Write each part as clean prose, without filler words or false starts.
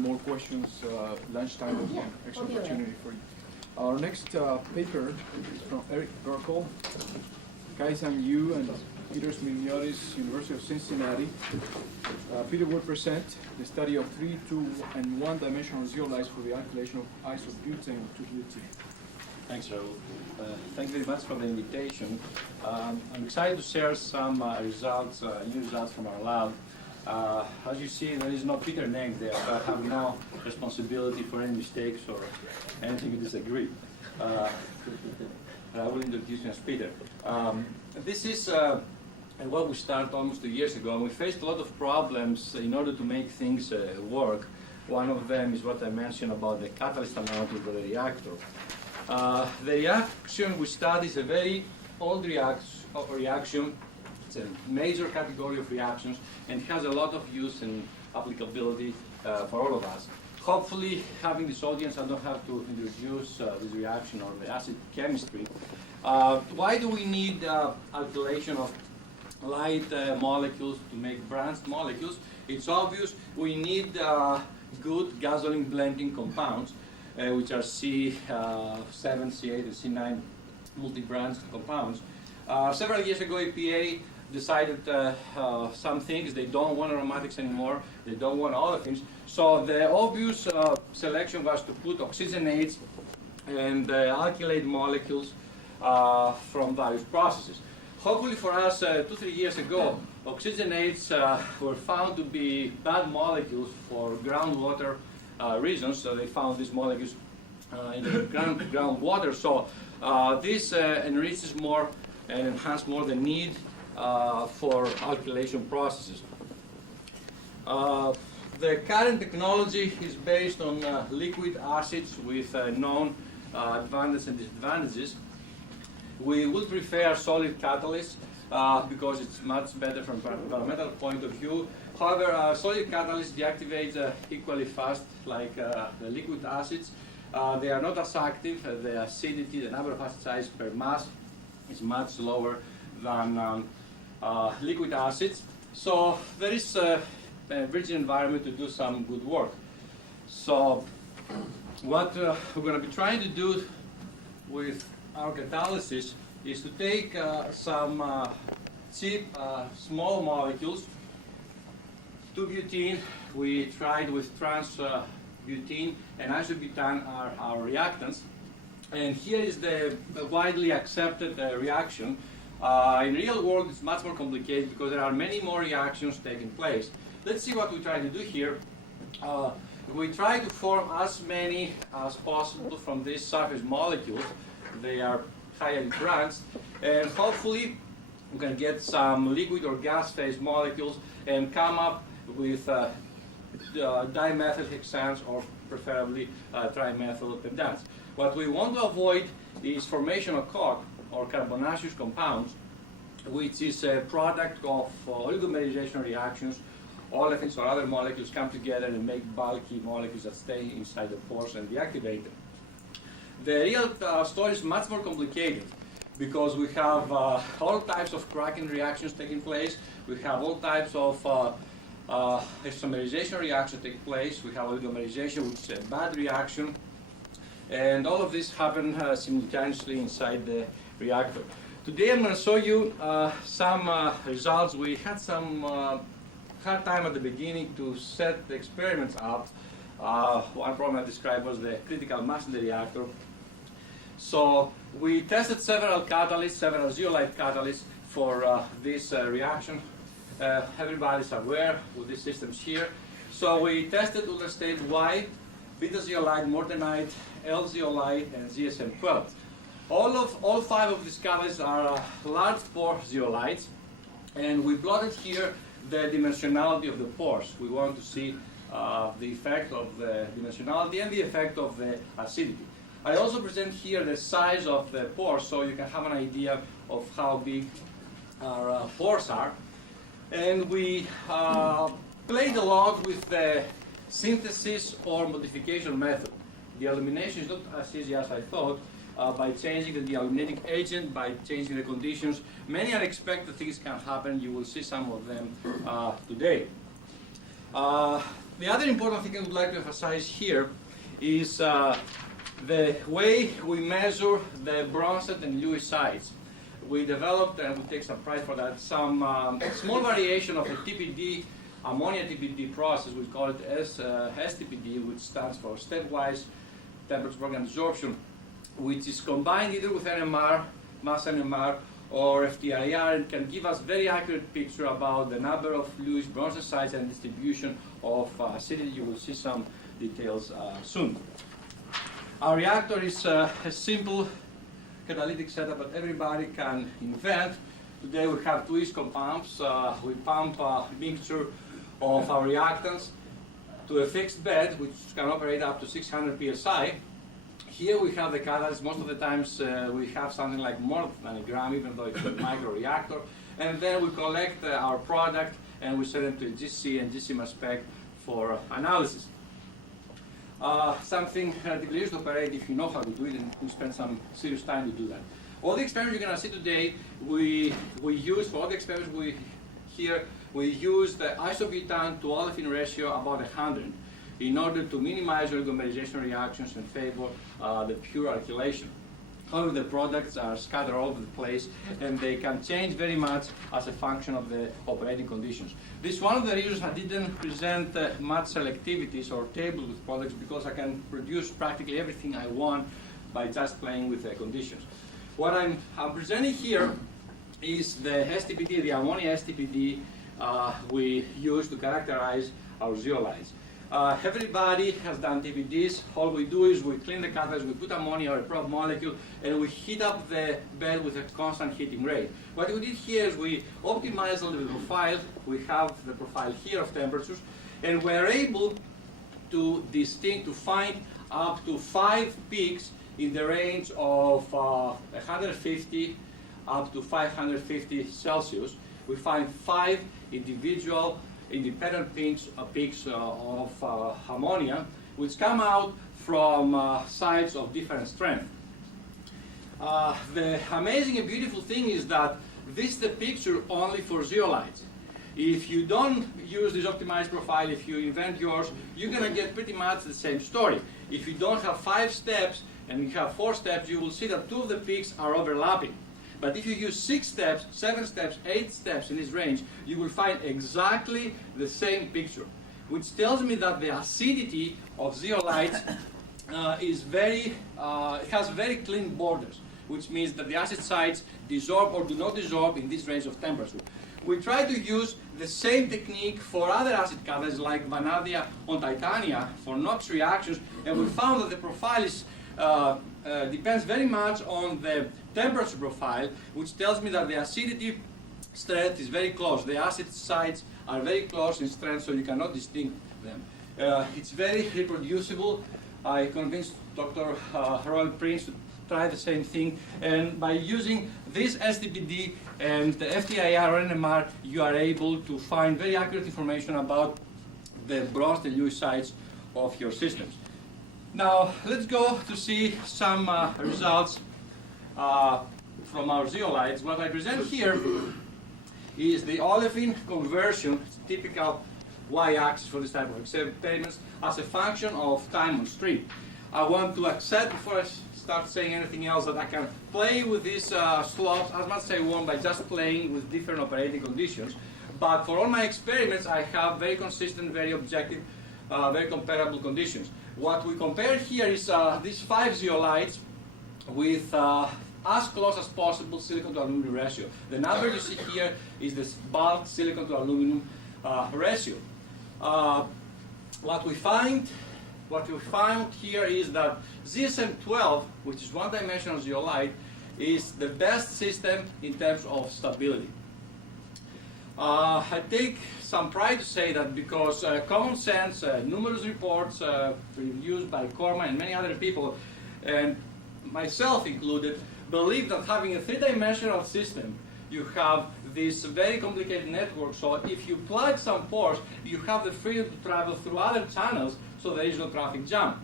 more questions lunchtime. Yeah, Extra we'll opportunity for you. Our next paper is from Eric Garkol, Kai-san Yu, and Peter Smirniotis, University of Cincinnati. Peter will present the study of 3, 2, and 1-dimensional zeolites for the alkylation of iso-butane to butene. Thanks, Raul. Thank you very much for the invitation. I'm excited to share some results, new results from our lab. As you see, there is no Peter named there, so I have no responsibility for any mistakes or anything you disagree. I will introduce you as Peter. This is what we started almost 2 years ago, and we faced a lot of problems in order to make things work. One of them is what I mentioned about the catalyst amount of the reactor. The reaction we study is a very old reaction. It's a major category of reactions, and it has a lot of use and applicability for all of us. Hopefully, having this audience, I don't have to introduce this reaction or the acid chemistry. Why do we need alkylation of light molecules to make branched molecules? It's obvious. We need good gasoline blending compounds, which are C7, C8, and C9 multi-branched compounds. Several years ago, EPA decided some things. They don't want aromatics anymore. They don't want olefins. So the obvious selection was to put oxygenates and alkylate molecules from various processes. Hopefully for us, 2-3 years ago, oxygenates were found to be bad molecules for groundwater reasons. So they found these molecules in the groundwater. So this enriches more and enhances more the need for alkylation processes. The current technology is based on liquid acids with known advantages and disadvantages. We would prefer solid catalysts because it's much better from an environmental point of view. However, solid catalysts deactivate equally fast like the liquid acids. They are not as active. The acidity, the number of acid sites per mass is much lower than liquid acids. So there is a virgin environment to do some good work. So what we're going to be trying to do with our catalysis is to take some cheap small molecules. 2-butene, we tried with trans-butene and iso-butane are our reactants. And here is the widely accepted reaction. In real world, it's much more complicated because there are many more reactions taking place. Let's see what we try to do here. We try to form as many as possible from these surface molecules. They are highly branched, and hopefully we can get some liquid or gas phase molecules and come up with dimethyl hexanes or preferably trimethyl pentanes. What we want to avoid is formation of COC or carbonaceous compounds, which is a product of oligomerization reactions. Olefins or other molecules come together and make bulky molecules that stay inside the pores and deactivate them. The real story is much more complicated because we have all types of cracking reactions taking place. We have all types of isomerization reactions taking place. We have oligomerization, which is a bad reaction. And all of this happen simultaneously inside the reactor. Today I'm going to show you some results. We had some hard time at the beginning to set the experiments up. One problem I described was the critical mass in the reactor. So we tested several catalysts, several zeolite catalysts for this reaction. Everybody's aware with these systems here. So we tested ultrastate Y, beta zeolite, mortenite, L zeolite, and ZSM12. All 5 of these catalysts are large pore zeolites, and we plotted here the dimensionality of the pores. We want to see the effect of the dimensionality and the effect of the acidity. I also present here the size of the pores so you can have an idea of how big our pores are. And we played along with the synthesis or modification method. The elimination is not as easy as I thought. By changing the dealuminating agent, by changing the conditions, many unexpected things can happen. You will see some of them today. The other important thing I would like to emphasize here is the way we measure the Bronsted and Lewis sites. We developed, and we take some pride for that, some small variation of a TPD, ammonia TPD process. We call it STPD, which stands for stepwise temperature program absorption, which is combined either with NMR, mass NMR, or FTIR, and can give us very accurate picture about the number of Lewis Bronsted sites and distribution of acidity. You will see some details soon. Our reactor is a simple catalytic setup that everybody can invent. Today we have two ISO pumps. We pump a mixture of our reactants to a fixed bed, which can operate up to 600 psi. Here we have the catalyst. Most of the times we have something like more than a gram, even though it's a micro reactor. And then we collect our product and we send it to a GC and GC mass spec for analysis. Something relatively easy to operate if you know how to do it, and we spend some serious time to do that. All the experiments you're going to see today, we use, for all the experiments we use the iso-butane to olefin ratio about 100 in order to minimize oligomerization reactions and favor the pure alkylation. However, the products are scattered all over the place, and they can change very much as a function of the operating conditions. This is one of the reasons I didn't present much selectivities or tables with products, because I can produce practically everything I want by just playing with the conditions. What I'm presenting here is the STPD, the ammonia STPD we use to characterize our zeolites. Everybody has done TPDs. All we do is we clean the catalyst, we put ammonia or a probe molecule, and we heat up the bed with a constant heating rate. What we did here is we optimized the profile. We have the profile here of temperatures, and we're able to find up to 5 peaks in the range of 150 up to 550 Celsius. We find 5 individual independent peaks of ammonia, which come out from sites of different strength. The amazing and beautiful thing is that this is the picture only for zeolites. If you don't use this optimized profile, if you invent yours, you're going to get pretty much the same story. If you don't have 5 steps and you have 4 steps, you will see that 2 of the peaks are overlapping. But if you use 6 steps, 7 steps, 8 steps in this range, you will find exactly the same picture, which tells me that the acidity of zeolites has very clean borders, which means that the acid sites dissolve or do not dissolve in this range of temperature. We try to use the same technique for other acid catalysts like Vanadium on titania for NOx reactions, and we found that the profile is depends very much on the temperature profile, which tells me that the acidity strength is very close. The acid sites are very close in strength, so you cannot distinguish them. It's very reproducible. I convinced Dr. Royal Prince to try the same thing, and by using this STPD and the FTIR or NMR, you are able to find very accurate information about the Bronsted and Lewis sites of your systems. Now, let's go to see some results from our zeolites. What I present here is the olefin conversion, typical y-axis for this type of experiments, as a function of time on stream. I want to accept, before I start saying anything else, that I can play with these slopes as much as I want by just playing with different operating conditions. But for all my experiments, I have very consistent, very objective, very comparable conditions. What we compare here is these 5 zeolites with as close as possible silicon to aluminum ratio. The number you see here is the bulk silicon to aluminum ratio. What we found here is that ZSM-12, which is one-dimensional zeolite, is the best system in terms of stability. I take some pride to say that because common sense, numerous reports reviewed by Corma and many other people, and myself included, believe that having a 3-dimensional system, you have this very complicated network, so if you plug some pores, you have the freedom to travel through other channels, so there is no traffic jam.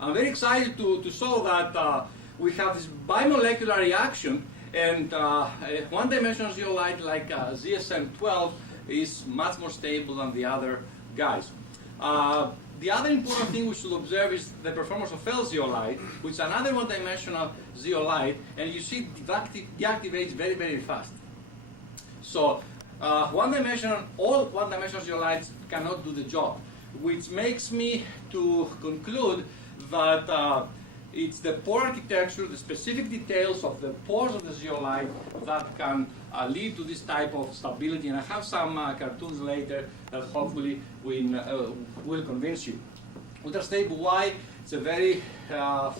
I'm very excited to show that we have this bimolecular reaction, and a one-dimensional zeolite like ZSM-12 is much more stable than the other guys. The other important thing we should observe is the performance of L-zeolite, which is another one-dimensional zeolite, and you see it deactivates very, very fast. So all one-dimensional zeolites cannot do the job, which makes me to conclude that it's the pore architecture, the specific details of the pores of the zeolite that can lead to this type of stability. And I have some cartoons later that hopefully will convince you. Ultra-stable Y, it's a very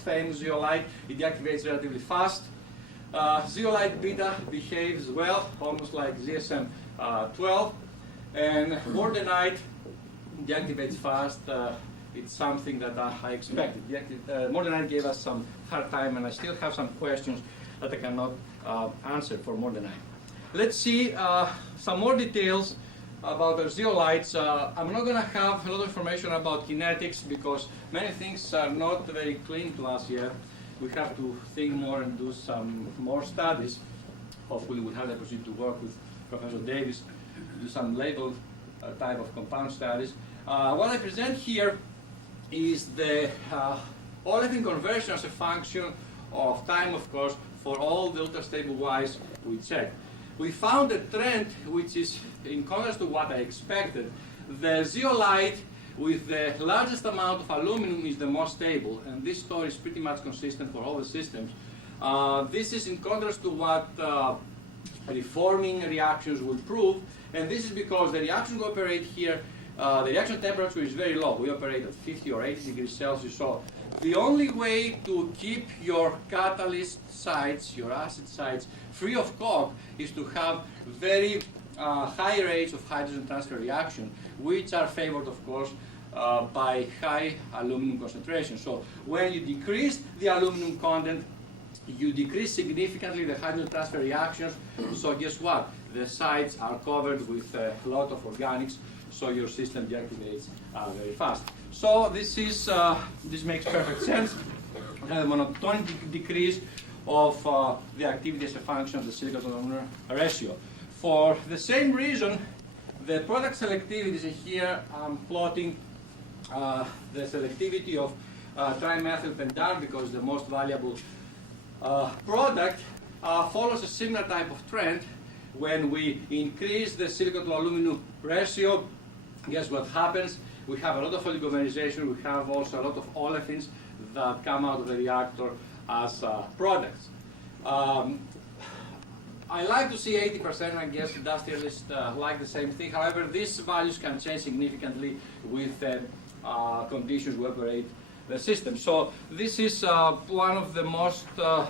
famous zeolite. It deactivates relatively fast. Zeolite beta behaves well, almost like ZSM 12. And mordenite deactivates fast. It's something that I expected. Mordenite gave us some hard time, and I still have some questions that I cannot answer for mordenite. Let's see some more details about the zeolites. I'm not going to have a lot of information about kinetics because many things are not very clean to us yet. We have to think more and do some more studies. Hopefully we'll have the opportunity to work with Professor Davis to do some label type of compound studies. What I present here is the olefin conversion as a function of time, of course, for all the ultra-stable Ys we checked. We found a trend which is in contrast to what I expected. The zeolite with the largest amount of aluminum is the most stable, and this story is pretty much consistent for all the systems. This is in contrast to what reforming reactions will prove, and this is because the reactions we operate here, the reaction temperature is very low. We operate at 50 or 80 degrees Celsius, so the only way to keep your catalyst sites, your acid sites, free of coke is to have very high rates of hydrogen transfer reaction, which are favored, of course, by high aluminum concentration. So when you decrease the aluminum content, you decrease significantly the hydrogen transfer reactions. So guess what? The sites are covered with a lot of organics, so your system deactivates very fast. So this makes perfect sense. A monotonic decrease of the activity as a function of the silicon-to-aluminum ratio. For the same reason, the product selectivity is here. I'm plotting the selectivity of trimethyl pentan because the most valuable product follows a similar type of trend. When we increase the silicon-to-aluminum ratio, guess what happens? We have a lot of oligomerization. We have also a lot of olefins that come out of the reactor as products. I like to see 80%. I guess industrialists like the same thing. However, these values can change significantly with conditions we operate the system. So this is one of the most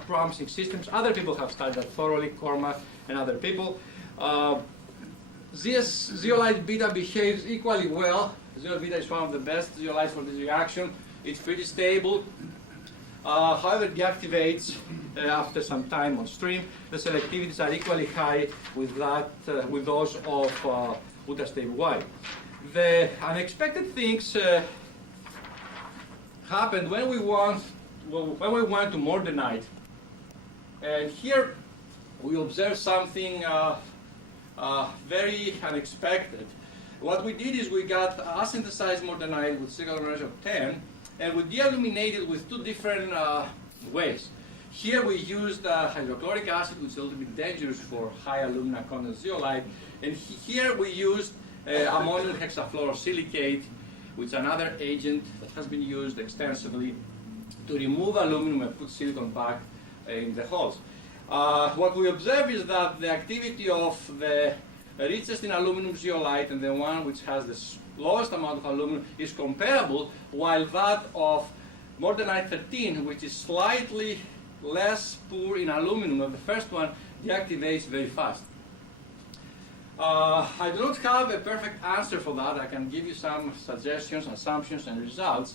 promising systems. Other people have studied that thoroughly, Cormac and other people. Zeolite beta behaves equally well. Zeolite beta is one of the best zeolites for this reaction. It's pretty stable. However, it deactivates after some time on stream. The selectivities are equally high with those of ultra-stable Y. The unexpected things happened when we went to mordenite, and here we observed something very unexpected. What we did is we got asynthesized mordenite with silicon ratio of 10, and we dealuminated with two different ways. Here we used hydrochloric acid, which is a little bit dangerous for high alumina content zeolite, and here we used ammonium hexafluorosilicate, which is another agent that has been used extensively to remove aluminum and put silicon back in the holes. What we observe is that the activity of the richest in aluminum zeolite and the one which has the lowest amount of aluminum is comparable, while that of mordenite 13, which is slightly less poor in aluminum than the first one, deactivates very fast. I do not have a perfect answer for that. I can give you some suggestions, assumptions, and results.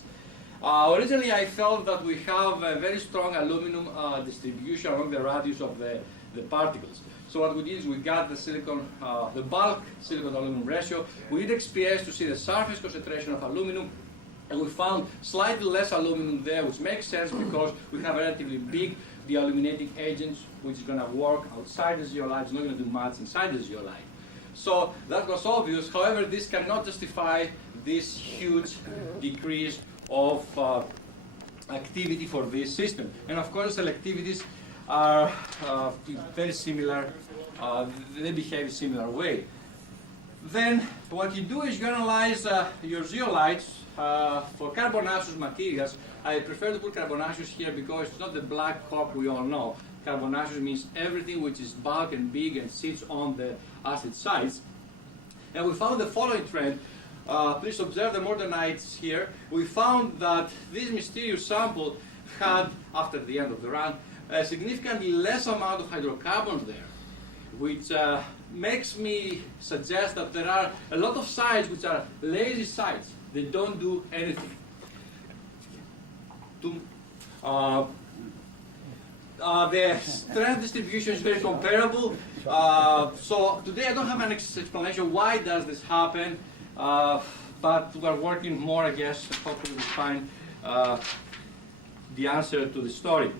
Originally, I felt that we have a very strong aluminum distribution along the radius of the particles. So what we did is we got the bulk silicon-aluminum ratio. We did XPS to see the surface concentration of aluminum, and we found slightly less aluminum there, which makes sense because we have a relatively big dealuminating agent, which is going to work outside the zeolite. It's not going to do much inside the zeolite. So that was obvious. However, this cannot justify this huge decrease of activity for this system. And of course, selectivities are very similar. They behave a similar way. Then what you do is you analyze your zeolites for carbonaceous materials. I prefer to put carbonaceous here because it's not the black cock we all know. Carbonaceous means everything which is bulk and big and sits on the acid sites. And we found the following trend. Please observe the mortonites here. We found that this mysterious sample had, after the end of the run, a significantly less amount of hydrocarbons there, which makes me suggest that there are a lot of sites which are lazy sites. They don't do anything. The strength distribution is very comparable. So today I don't have an explanation why does this happen, but we're working more, I guess, hopefully we'll find the answer to the story.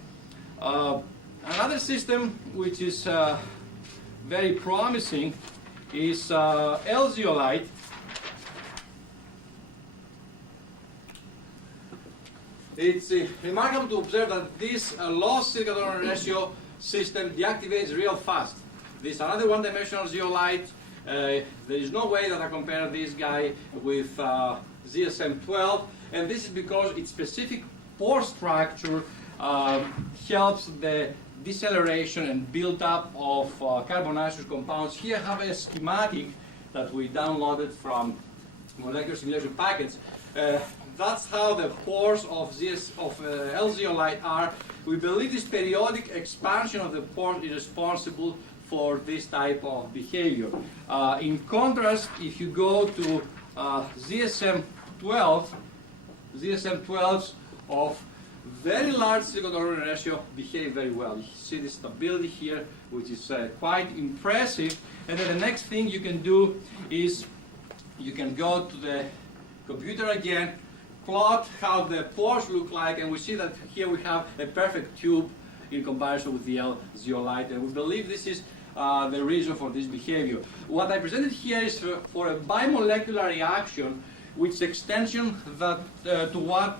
Another system which is very promising is L-zeolite. It's remarkable to observe that this low silicon ratio system deactivates real fast. This is another one-dimensional zeolite. There is no way that I compare this guy with ZSM-12, and this is because its specific pore structure helps the deceleration and build-up of carbonaceous compounds. Here I have a schematic that we downloaded from molecular simulation packets. That's how the pores of L-zeolite are. We believe this periodic expansion of the pores is responsible for this type of behavior. In contrast, if you go to ZSM-12s of very large silicon-to ratio behave very well. You see the stability here, which is quite impressive. And then the next thing you can do is you can go to the computer again, plot how the pores look like, and we see that here we have a perfect tube in comparison with the L-zeolite, and we believe this is the reason for this behavior. What I presented here is for a bimolecular reaction, which is extension that, to what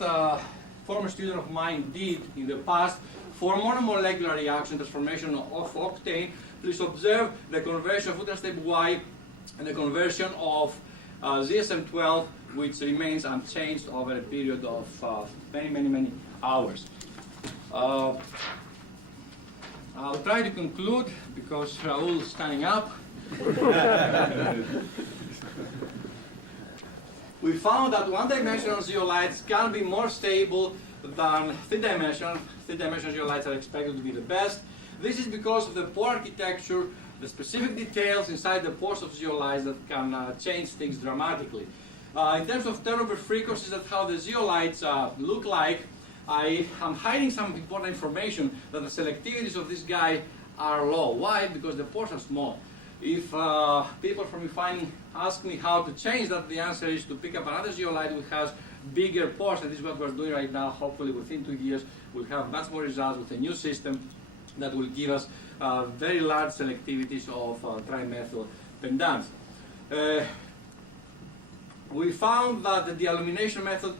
former student of mine did in the past for monomolecular reaction, transformation of octane. Please observe the conversion of ultra-stable Y and the conversion of ZSM-12, which remains unchanged over a period of many hours. I'll try to conclude because Raul is standing up. We found that one-dimensional zeolites can be more stable than three-dimensional. Three-dimensional zeolites are expected to be the best. This is because of the pore architecture, the specific details inside the pores of zeolites that can change things dramatically. In terms of turnover frequencies, that's how the zeolites look like. I am hiding some important information that the selectivities of this guy are low. Why? Because the pores are small. If people from refining ask me how to change that, the answer is to pick up another zeolite which has bigger pores, and this is what we're doing right now. Hopefully within 2 years we'll have much more results with a new system that will give us very large selectivities of trimethyl pentantes. We found that the elimination method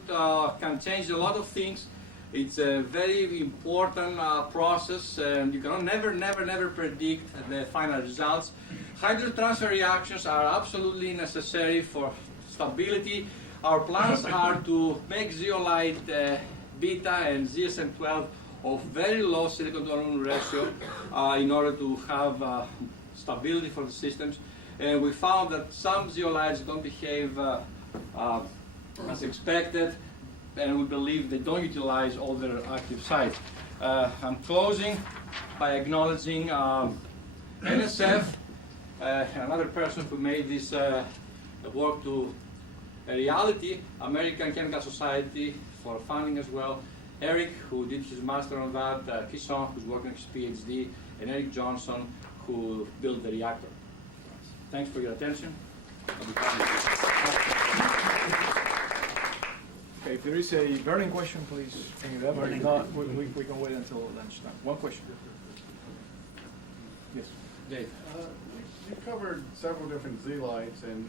can change a lot of things. It's a very important process, and you can never predict the final results. Hydrogen transfer reactions are absolutely necessary for stability. Our plans are to make zeolite beta and ZSM-12 of very low silicon-to ratio in order to have stability for the systems. And we found that some zeolites don't behave as expected, and we believe they don't utilize all their active sites. I'm closing by acknowledging NSF, another person who made this work to a reality, American Chemical Society for funding as well, Eric, who did his master on that, Kisson, who's working on his PhD, and Eric Johnson, who built the reactor. Thanks for your attention. Okay, if there is a burning question, please bring it up. If not, we can wait until lunchtime. One question. Yes, Dave. you covered several different zeolites, and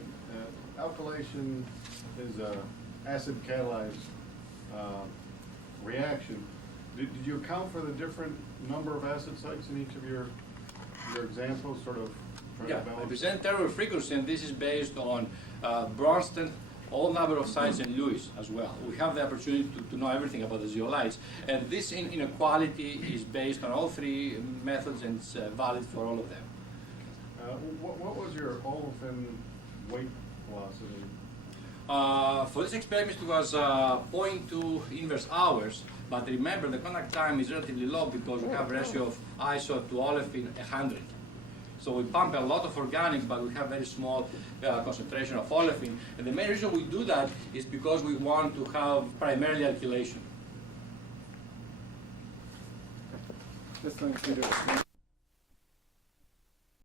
alkylation is a acid catalyzed reaction. Did you account for the different number of acid sites in each of your examples, sort of trying Yeah, to I balance? present terminal frequency, and this is based on Bronsted, all number of sites, and Lewis as well. We have the opportunity to know everything about the zeolites, and this inequality is based on all three methods, and it's valid for all of them. What was your olefin weight velocity? For this experiment, it was 0.2 inverse hours, but remember the contact time is relatively low because we have ratio of iso to olefin 100. So we pump a lot of organics, but we have very small concentration of olefin. And the main reason we do that is because we want to have primarily alkylation. That's not Peter.